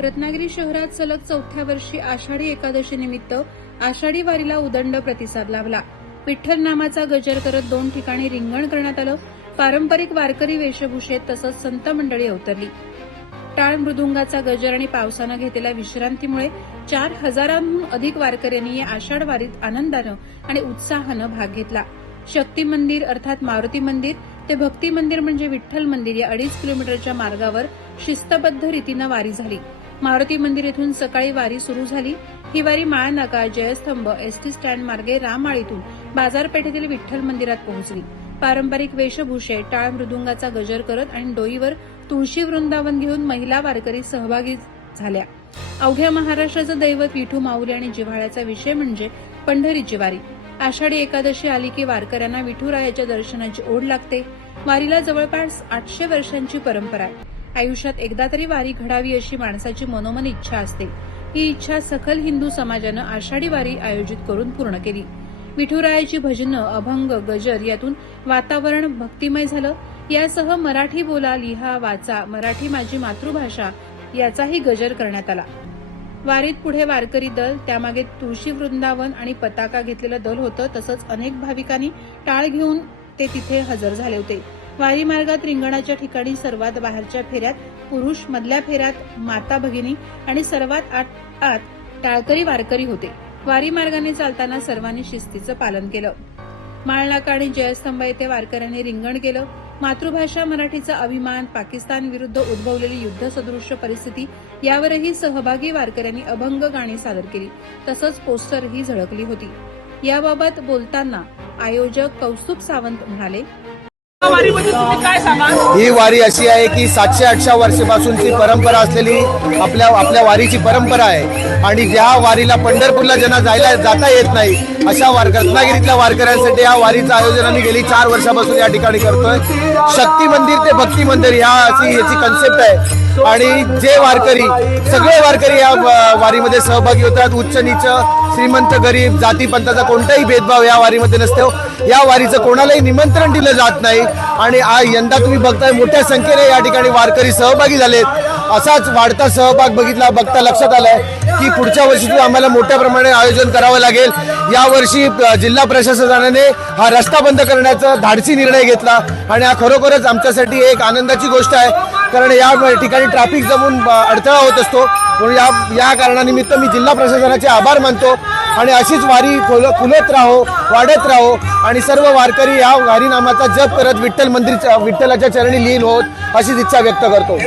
रत्नागिरी शहरात सलग चौथ्या वर्षी आषाढी एकादशी निमित्त आषाढी वारीला उदंड प्रतिसाद लाभला. विठ्ठल नामाचा गजर करत दोन ठिकाणी रिंगण करण्यात आलं. पारंपरिक वारकरी वेशभूषेत तसंच संत मंडळी अवतरली. टाळ मृदुंगाचा गजर आणि पावसानं घेतलेल्या विश्रांतीमुळे चार हजारांहून अधिक वारकऱ्यांनी या आषाढ वारीत आनंदानं आणि उत्साहानं भाग घेतला. शक्ती मंदिर अर्थात मारुती मंदिर ते भक्ती मंदिर म्हणजे विठ्ठल मंदिर या अडीच किलोमीटरच्या मार्गावर शिस्तबद्ध रीतीनं वारी झाली. मारुती मंदिर येथून सकाळी वारी सुरू झाली. ही वारी माळनाका जयस्तंभ एसटी स्टँड मार्गे रामाळीतून बाजारपेठेतील विठ्ठल मंदिरात पोहोचली. पारंपरिक वेशभूषे टाळ मृदुंगाचा गजर करत आणि डोईवर तुळशी वृंदावन घेऊन महिला वारकरी सहभागी झाल्या. अवघ्या महाराष्ट्राचं दैवत विठू माऊली आणि जिव्हाळ्याचा विषय म्हणजे पंढरीची वारी. आषाढी एकादशी आली की वारकऱ्यांना विठुरायाच्या दर्शनाची ओढ लागते. वारीला जवळपास आठशे वर्षांची परंपरा आहे. आयुष्यात एकदा तरी वारी घडावी अशी माणसाची मनोमन इच्छा असते. ही इच्छा सखल हिंदू समाजानं आषाढी वारी आयोजित करून पूर्ण केली. विठुरायाची भजनं अभंग गजर यातून वातावरण भक्तिमय झालं. यासह मराठी बोला लिहा वाचा मराठी माझी मातृभाषा याचाही गजर करण्यात आला. वारीत पुढे वारकरी दल त्यामागे तुळशी वृंदावन आणि पताका घेतलेलं दल होतं तसंच अनेक भाविकांनी टाळ घेऊन ते तिथे हजर झाले होते. वारी मार्गात रिंगणाच्या ठिकाणी सर्वात बाहेरच्या फेऱ्यात पुरुष मधल्या फेऱ्यात माता भगिनी आणि सर्वात आत आत टाळकरी वारकरी होते. वारी मार्गाने चालताना सर्वांनी शिस्तीचं पालन केलं. माळनाका आणि जयस्तंभ येथे वारकऱ्यांनी रिंगण केलं. मातृभाषा मराठीचा अभिमान पाकिस्तान विरुद्ध उद्भवलेली युद्धसदृश्य परिस्थिती यावरही सहभागी वारकऱ्यांनी अभंग गाणी सादर केली. तसंच पोस्टरही झळकली होती. याबाबत बोलताना आयोजक कौस्तुभ सावंत म्हणाले ही वारी अशी आहे की सातशे आठशे वर्षापासूनची परंपरा असलेली आपल्या आपल्या वारीची परंपरा आहे. आणि ज्या वारीला पंढरपूरला ज्यांना जायला जाता येत नाही अशा वार रत्नागिरीतल्या वारकऱ्यांसाठी या वारीचं आयोजन आम्ही गेली चार वर्षापासून या ठिकाणी करतोय. शक्ती मंदिर ते भक्ती मंदिर ह्या अशी याची कन्सेप्ट आहे. आणि जे वारकरी सगळे वारकरी या वारीमध्ये सहभागी होतात. उच्च नीच श्रीमंत गरीब जाती पंथाचा कोणताही भेदभाव या वारीमध्ये नसतो. या वारीचं कोणालाही निमंत्रण दिलं जात नाही. आणि यंदा तुम्ही बघताय मोठ्या संख्येने या ठिकाणी वारकरी सहभागी झालेत. असाच वाढता सहभाग बघितला बघता लक्षात आलाय की पुढच्या वर्षी आम्हाला मोठ्या प्रमाणे आयोजन करावं लागेल. यावर्षी जिल्हा प्रशासनाने हा रस्ता बंद करण्याचा धाडसी निर्णय घेतला. आणि हा खरोखरच आमच्यासाठी एक आनंदाची गोष्ट आहे. कारण या ठिकाणी ट्रॅफिक जमून अडथळा होत असतो. म्हणून या या कारणानिमित्त मी जिल्हा प्रशासनाचे आभार मानतो. आणि अशीच वारी खोल खुलत राहो वाढत राहो. आणि सर्व वारकरी या वारीनामाचा जप करत विठ्ठल मंदिर विठ्ठलाच्या चरणी लीन होत अशीच इच्छा व्यक्त करतो.